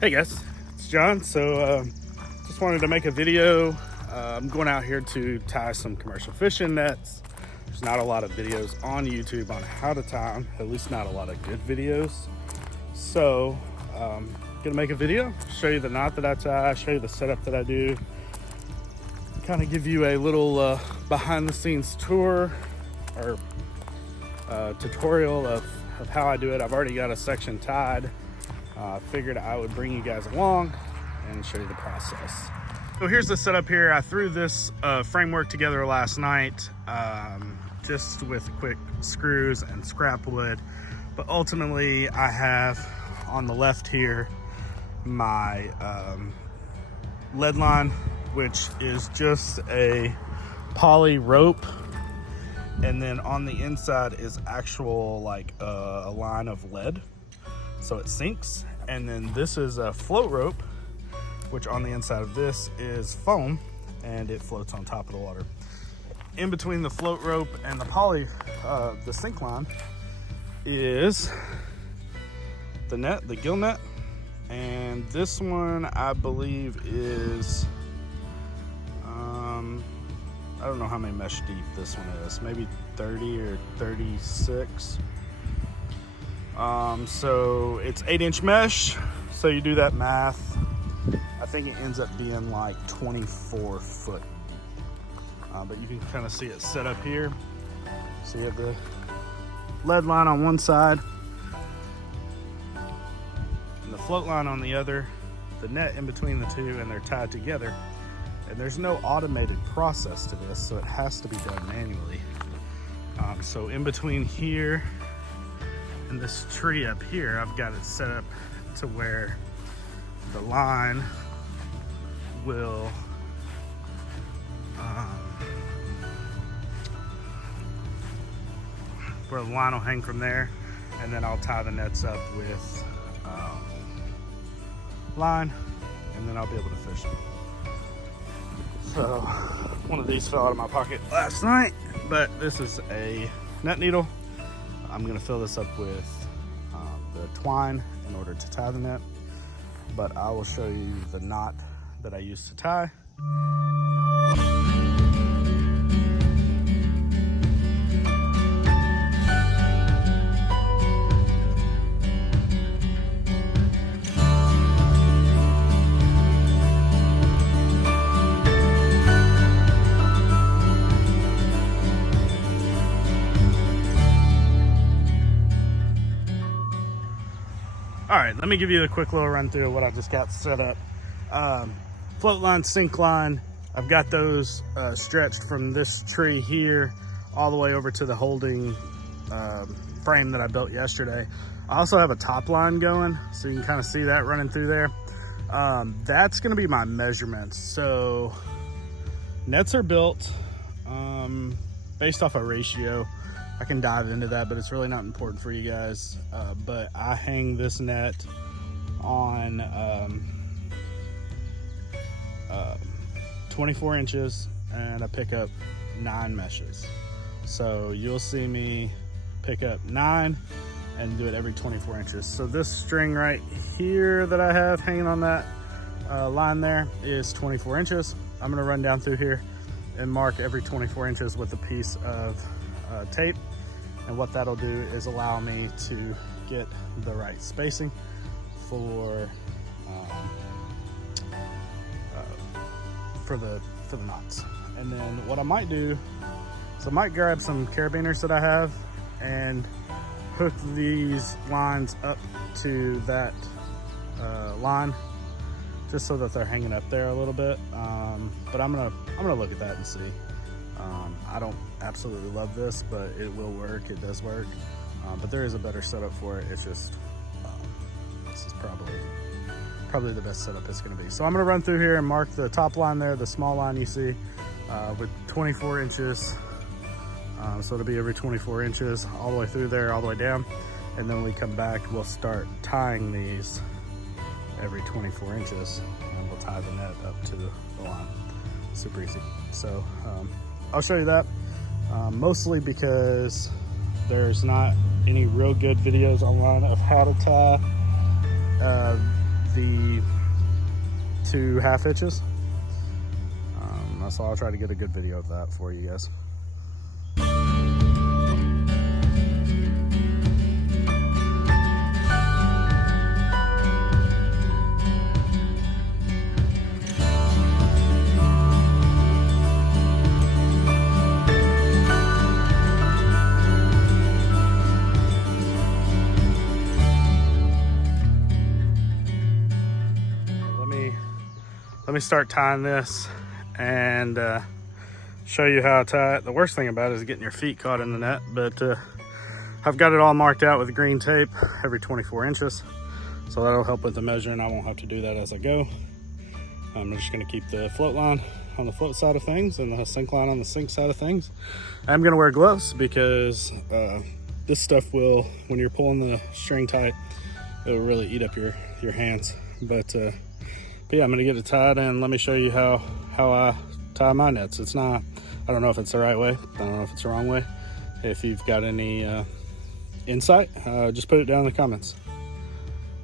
Hey guys, it's John. So just wanted to make a video. I'm going out here to tie some commercial fishing nets. There's not a lot of videos on YouTube on how to tie them, at least not a lot of good videos. So gonna make a video, show you the knot that I tie, show you the setup that I do, kind of give you a little behind the scenes tour or tutorial of how I do it. I've already got a section tied. Figured I would bring you guys along and show you the process. So here's the setup here. I threw this framework together last night just with quick screws and scrap wood. But ultimately I have on the left here my lead line, which is just a poly rope. And then on the inside is actual like a line of lead, so it sinks. And then this is a float rope, which on the inside of this is foam, and it floats on top of the water. In between the float rope and the poly, the sink line, is the net, the gill net. And this one I believe is, I don't know how many mesh deep this one is, maybe 30 or 36. So it's 8-inch mesh. So you do that math, I think it ends up being like 24 foot. But you can kind of see it set up here. So you have the lead line on one side and the float line on the other, the net in between the two, and they're tied together. And there's no automated process to this, so it has to be done manually. So in between here and this tree up here, I've got it set up to where the line will hang from there, and then I'll tie the nets up with line, and then I'll be able to fish them. So one of these fell out of my pocket last night, but this is a net needle. I'm gonna fill this up with the twine in order to tie the net, but I will show you the knot that I use to tie. All right, let me give you a quick little run through of what I just got set up. Float line, sink line, I've got those stretched from this tree here all the way over to the holding frame that I built yesterday. I also have a top line going, so you can kind of see that running through there. That's gonna be my measurements. So nets are built based off a ratio. I can dive into that, but it's really not important for you guys. But I hang this net on 24 inches, and I pick up 9 meshes. So you'll see me pick up 9 and do it every 24 inches. So this string right here that I have hanging on that line there is 24 inches. I'm gonna run down through here and mark every 24 inches with a piece of tape. And what that'll do is allow me to get the right spacing for the knots. And then what I might do is I might grab some carabiners that I have and hook these lines up to that line, just so that they're hanging up there a little bit. But I'm gonna look at that and see. I don't absolutely love this, but it will work. It does work. But there is a better setup for it. It's just this is probably the best setup it's going to be. So I'm going to run through here and mark the top line there, the small line you see, with 24 inches. So it'll be every 24 inches all the way through there, all the way down. And then when we come back, we'll start tying these every 24 inches, and we'll tie the net up to the line. Super easy. So I'll show you that, mostly because there's not any real good videos online of how to tie the 2 half hitches. So I'll try to get a good video of that for you guys. Let me start tying this and show you how to tie it. The worst thing about it is getting your feet caught in the net, but I've got it all marked out with green tape every 24 inches. So that'll help with the measuring. I won't have to do that as I go. I'm just gonna keep the float line on the float side of things and the sink line on the sink side of things. I'm gonna wear gloves because this stuff will, when you're pulling the string tight, it'll really eat up your hands. But yeah, I'm gonna get it tied and let me show you how I tie my nets. It's not, I don't know if it's the right way. I don't know if it's the wrong way. If you've got any insight, just put it down in the comments.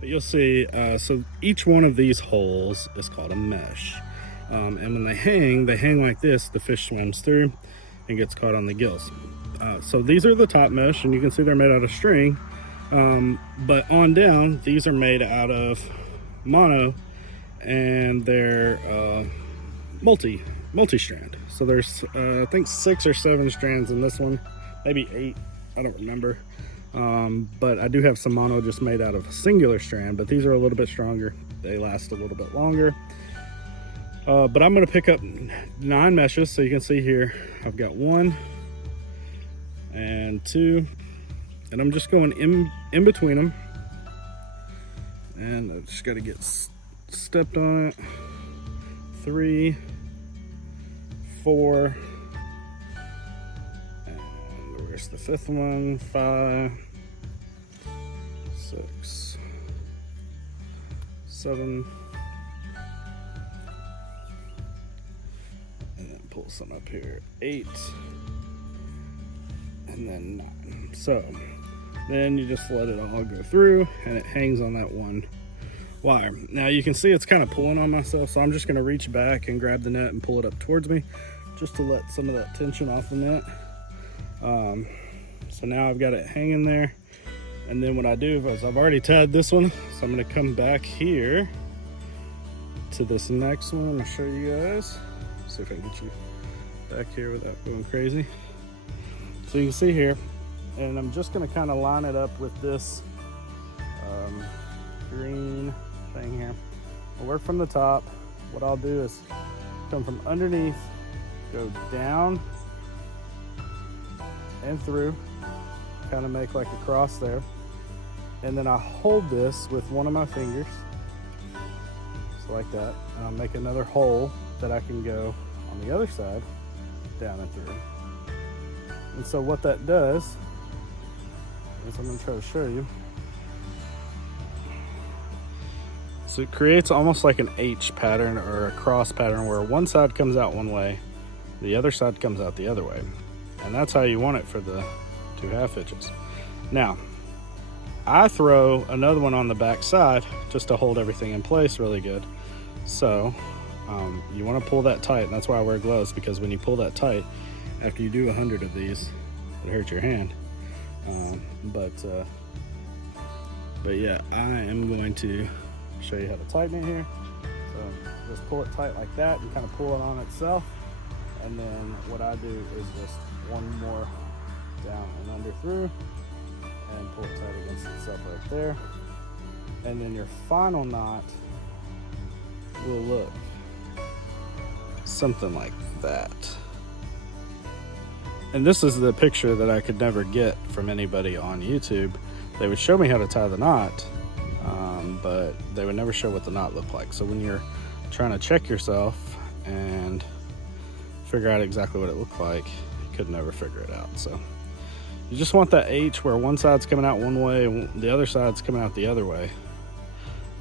But you'll see, so each one of these holes is called a mesh. And when they hang like this, the fish swims through and gets caught on the gills. So these are the top mesh, and you can see they're made out of string. But on down, these are made out of mono, and they're multi-strand. So there's I think 6 or 7 strands in this one, maybe 8, I don't remember. But I do have some mono just made out of a singular strand, but these are a little bit stronger. They last a little bit longer. But I'm gonna pick up 9 meshes. So you can see here, I've got 1 and 2, and I'm just going in between them. And I just gotta get stepped on it. 3, 4, and where's the 5th one? 5, 6, 7, and then pull some up here. 8, and then 9. So then you just let it all go through, and it hangs on that one wire. Now you can see it's kind of pulling on myself, so I'm just going to reach back and grab the net and pull it up towards me just to let some of that tension off the net. So now I've got it hanging there, and then what I do is I've already tied this one, so I'm going to come back here to this next one. I'll show you guys. See if I can get you back here without going crazy. So you can see here, and I'm just going to kind of line it up with this green thing here. I'll work from the top. What I'll do is come from underneath, go down and through, kind of make like a cross there, and then I hold this with one of my fingers, just like that, and I'll make another hole that I can go on the other side, down and through. And so what that does is, I'm going to try to show you. So it creates almost like an H pattern or a cross pattern where one side comes out one way, the other side comes out the other way. And that's how you want it for the 2 half hitches. Now, I throw another one on the back side just to hold everything in place really good. So you want to pull that tight, and that's why I wear gloves, because when you pull that tight, after you do 100 of these, it hurts your hand. But yeah, I am going to show you how to tighten it here. So just pull it tight like that and kind of pull it on itself. And then what I do is just one more down and under through and pull it tight against itself right there. And then your final knot will look something like that. And this is the picture that I could never get from anybody on YouTube. They would show me how to tie the knot, but they would never show what the knot looked like. So when you're trying to check yourself and figure out exactly what it looked like, you could never figure it out. So you just want that H where one side's coming out one way and the other side's coming out the other way.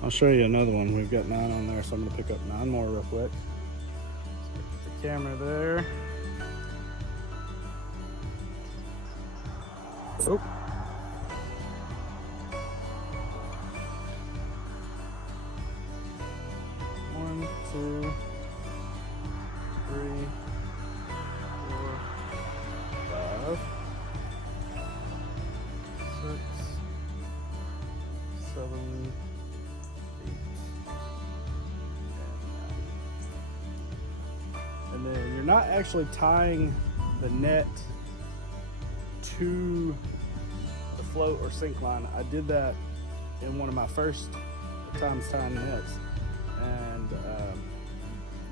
I'll show you another one. We've got 9 on there, so I'm gonna pick up 9 more real quick. Let's get the camera there. Oh. 2, 3, 4, 5, 6, 7, 8, and then you're not actually tying the net to the float or sink line. I did that in one of my first times tying nets, and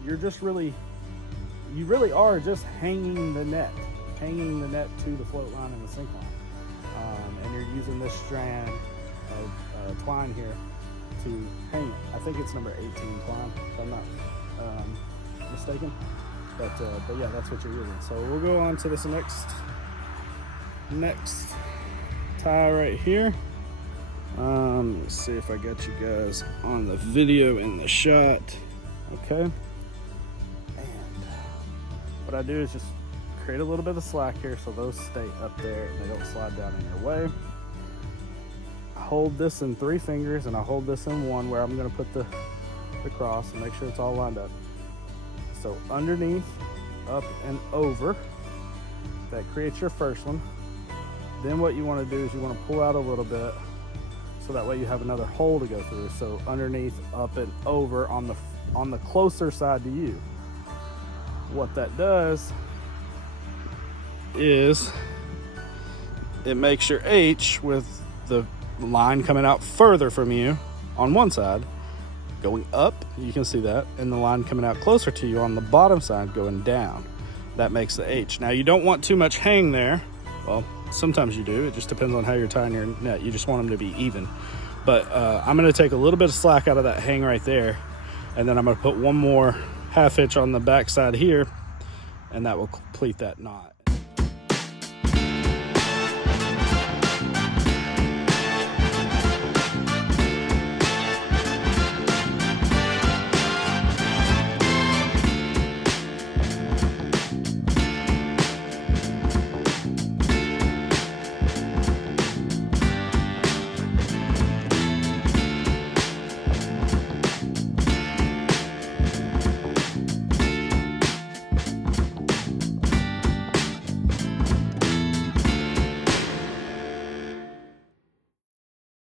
you really are just hanging the net to the float line and the sink line, and you're using this strand of twine here to hang it. I think it's number 18 twine, if I'm not mistaken, but yeah, that's what you're using. So we'll go on to this next tie right here. Let's see if I got you guys on the video in the shot. Okay. And what I do is just create a little bit of slack here so those stay up there and they don't slide down in your way. I hold this in 3 fingers and I hold this in 1 where I'm going to put the cross and make sure it's all lined up. So underneath, up and over, that creates your first one. Then what you want to do is you want to pull out a little bit so that way you have another hole to go through. So underneath, up and over on the closer side to you. What that does is it makes your H with the line coming out further from you on one side going up, you can see that, and the line coming out closer to you on the bottom side going down. That makes the H. Now you don't want too much hang there. Well, sometimes you do. It just depends on how you're tying your net. You just want them to be even. But I'm going to take a little bit of slack out of that hang right there, and then I'm going to put one more 1/2 inch on the back side here, and that will complete that knot.